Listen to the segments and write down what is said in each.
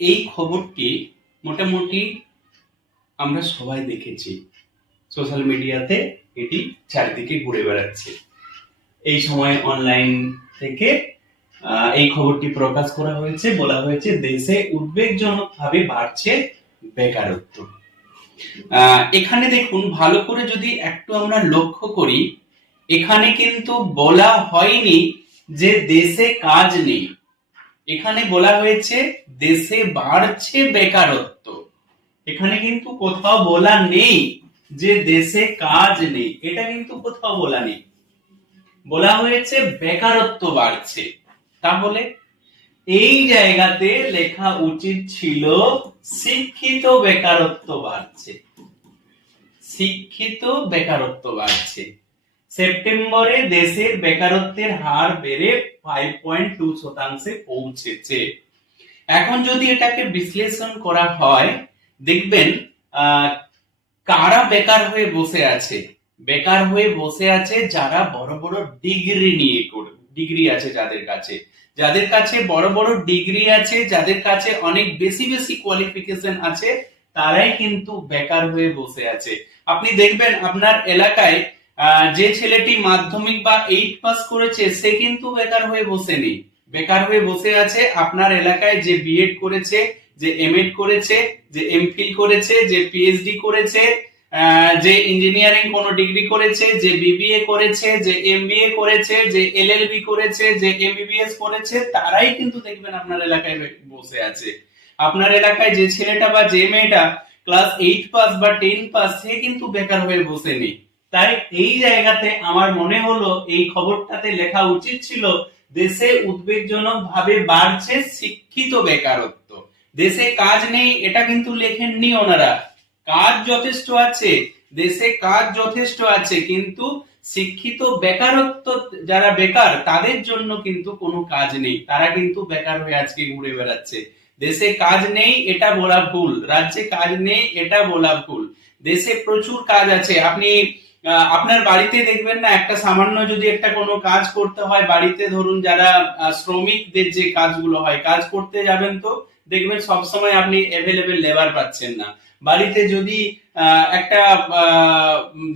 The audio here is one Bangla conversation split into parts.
এই খবরটি মোটামুটি আমরা সবাই দেখেছি। সোশ্যাল মিডিয়াতে এটি চারিদিকে ঘুরে বেড়াচ্ছে। এই সময় অনলাইন থেকে এই খবরটি প্রকাশ করা হয়েছে, বলা হয়েছে, দেশে উদ্বেগজনকভাবে বাড়ছে বেকারত্ব। এখানে দেখুন, ভালো করে যদি একটু আমরা লক্ষ্য করি, এখানে কিন্তু বলা হয়নি যে দেশে কাজ নেই। এখানে বলা হয়েছে, দেশে বাড়ছে বেকারত্ব। এখানে কিন্তু কোথাও বলা নেই যে দেশে কাজ নেই। এটা কিন্তু কোথাও বলা নেই। বলা হয়েছে, বেকারত্ব বাড়ছে। তাহলে এই জায়গাতে লেখা উচিত ছিল, শিক্ষিত বেকারত্ব বাড়ছে। শিক্ষিত বেকারত্ব বাড়ছে। সেপ্টেম্বরে দেশের বেকারত্বের হার বেড়ে ফাইভ পয়েন্ট টু শতাংশে পৌঁছেছে। এখন যদি এটাকে বিশ্লেষণ করা হয়, দেখবেন কারা বেকার হয়ে বসে আছে? বেকার হয়ে বসে আছে যারা বড় বড় ডিগ্রি নিয়ে ডিগ্রি আছে যাদের কাছে। যাদের কাছে বড় বড় ডিগ্রি আছে, যাদের কাছে অনেক বেশি বেশি কোয়ালিফিকেশন আছে, তারাই কিন্তু বেকার হয়ে বসে আছে। আপনি দেখবেন, আপনার এলাকায় যে ছেলেটি মাধ্যমিক বা এইট পাস করেছে, সে কিন্তু বেকার হয়ে বসে নেই বেকার হয়ে বসে আছে। আপনার এলাকায় যে বিএড করেছে, যে এমএড করেছে, যে এমফিল করেছে, যে পিএইচডি করেছে যে ইঞ্জিনিয়ারিং কোন ডিগ্রি করেছে, যে বিবিএ করেছে, যে এমবিএ করেছে, যে এলএলবি করেছে, যে এমবিবিএস করেছে, তারাই কিন্তু দেখবেন আপনার এলাকায় বসে আছে। আপনার এলাকায় যে ছেলেটা বা যে মেয়েটা ক্লাস এইট পাস বা টেন পাস সে কিন্তু বেকার হয়ে বসে নেই তাই এই জায়গাতে আমার মনে হলো এই খবরটাতে লেখা উচিত ছিল, দেশে উদ্বেগজনক ভাবে বাড়ছে শিক্ষিত বেকারত্ব। দেশে কাজ নেই, এটা কিন্তু লেখেননি ওনারা। কাজ যথেষ্ট আছে, দেশে কাজ যথেষ্ট আছে, কিন্তু শিক্ষিত বেকারত্ব, যারা বেকার, তাদের জন্য কিন্তু কোনো কাজ নেই। তারা কিন্তু বেকার হয়ে আজকে ঘুরে বেড়াচ্ছে। দেশে কাজ নেই, এটা বলা ভুল। রাজ্যে কাজ নেই, এটা বলা ভুল। দেশে প্রচুর কাজ আছে। আপনি আপনার বাড়িতে দেখবেন না, একটা সামান্য যদি একটা কোনো কাজ করতে হয়, বাড়িতে ধরুন যারা শ্রমিকদের যে কাজগুলো হয়, কাজ করতে যাবেন তো দেখবেন সবসময় আপনি অ্যাভেলেবেল লেবার পাচ্ছেন না। বাড়িতে যদি একটা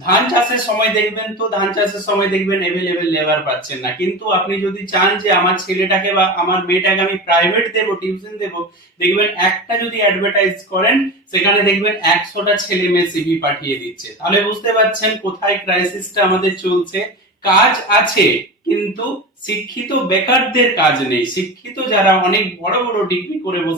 ধান চাষের সময় দেখবেন তো, ধান চাষের সময় দেখবেন অ্যাভেলেবেল লেবার পাচ্ছেন না। কিন্তু আপনি যদি চান যে আমার ছেলেটাকে বা আমার মেয়েটাকে আমি প্রাইভেট দেবো টিউশন দেবো, দেখবেন একটা যদি অ্যাডভার্টাইজ করেন, সেখানে দেখবেন একশোটা ছেলে মেয়ে সিভি পাঠিয়ে দিচ্ছে। তাহলে বুঝতে পারছেন কোথায় ক্রাইসিসটা আমাদের চলছে। কাজ আছে, কিন্তু শিক্ষিত বেকারদের কাজ নেই। শিক্ষিত যারা অনেক বড় বড় ডিগ্রি করে বসে